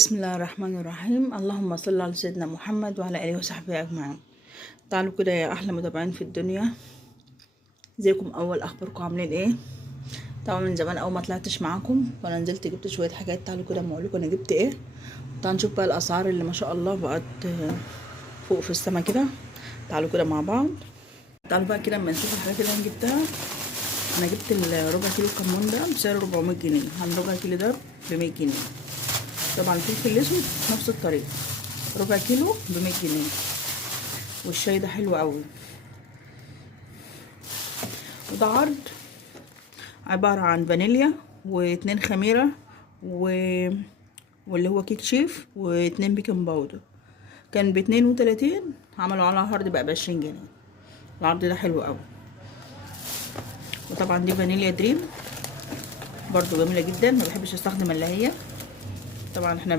بسم الله الرحمن الرحيم. اللهم صل على سيدنا محمد وعلى اله وصحبه اجمعين. تعالوا كده يا احلى متابعين في الدنيا، ازيكم؟ اول اخباركم عاملين ايه؟ طبعا من زمان اول ما طلعتش معاكم وانا نزلت جبت شويه حاجات. تعالوا كده اما اقولكم انا جبت ايه. تعالوا نشوف بقى الاسعار اللي ما شاء الله بقت فوق في السما كده. تعالوا كده مع بعض. تعالوا بقى كده اما نشوف الحاجات اللي انا جبتها. انا جبت الربع كيلو كمون ده بسعر 400 جنيه. عن ربع كيلو ده ب 100 جنيه. طبعا الفلفل الاسود نفس الطريقه، ربع كيلو ب 100 جنيه. والشاي ده حلو قوي. وده عرض عبارة عن فانيليا واتنين خميرة واللي هو كيك شيف واتنين بيكنج باودر. كان ب32، عملوا على عرض بقى ب20 جنيه. العرض ده حلو قوي. وطبعا دي فانيليا دريم برضو جميلة جدا. ما بحبش استخدم الا هي. طبعا احنا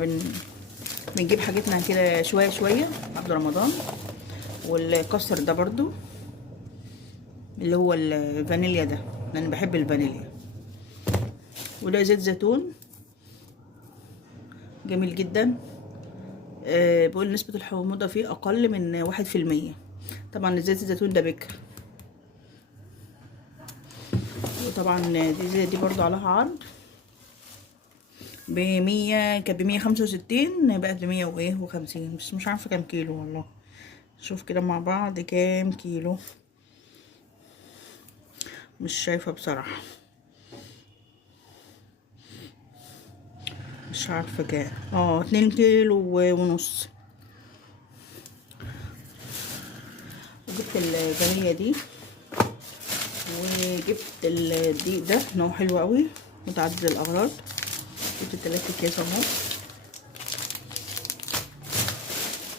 بنجيب حاجتنا كده شوية شوية بعد رمضان. والكسر ده برضو اللي هو الفانيليا ده، لان بحب الفانيليا. وده زيت زيتون جميل جدا. بقول نسبة الحموضة فيه اقل من 1%. طبعا زيت الزيتون ده بكر. وطبعا دي برضو عليها عرض ب100، كانت ب165 بقت ب150. بس مش عارفة كام كيلو والله. شوف كده مع بعض كام كيلو، مش شايفة بصراحة. مش عارفة كام. 2 كيلو ونص. وجبت الفانيليا دي. وجبت الدقيق ده نوع حلو قوي متعدد الاغراض. جبت 3 اكياس اهو.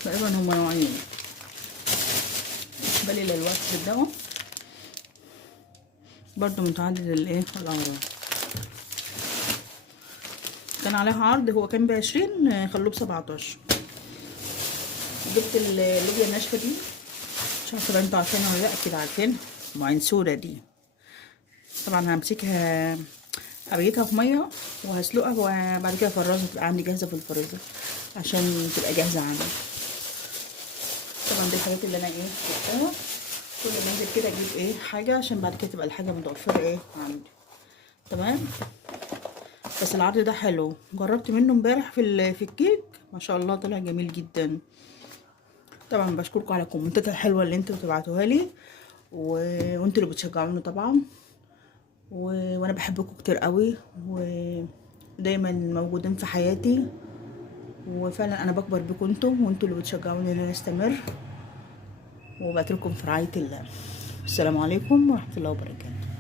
تقريبا هما نوعين. بالي للوقت ده برضو متعدد الاغراض. كان عليها عرض، هو كان ب20 خلوه ب17. جبت اللوبيا الناشفه دي، مش عارفه انتوا عارفينها ولا لا. اكيد عارفينها، معين سودا دي. طبعا همسكها هبيتها في ميه وهسلقها وبعد كده افرزها تبقى عندي جاهزه في الفريزر عشان تبقى جاهزه عندي. طبعا دي الحاجات اللي انا جبتها. كل ما انزل كده اجيب حاجه عشان بعد كده تبقى الحاجه متوفره عندي. تمام. بس العرض ده حلو، جربت منه امبارح في الكيك، ما شاء الله طلع جميل جدا. طبعا بشكركم على الكومنتات الحلوه اللي انتوا بتبعتوها لي وانتوا اللي بتشجعوني طبعا. وانا بحبكم كتير قوي ودايما موجودين في حياتي. وفعلا انا بكبر بكم وانتوا اللي بتشجعوني ان انا استمر. وبترككم في رعايه الله. السلام عليكم ورحمه الله وبركاته.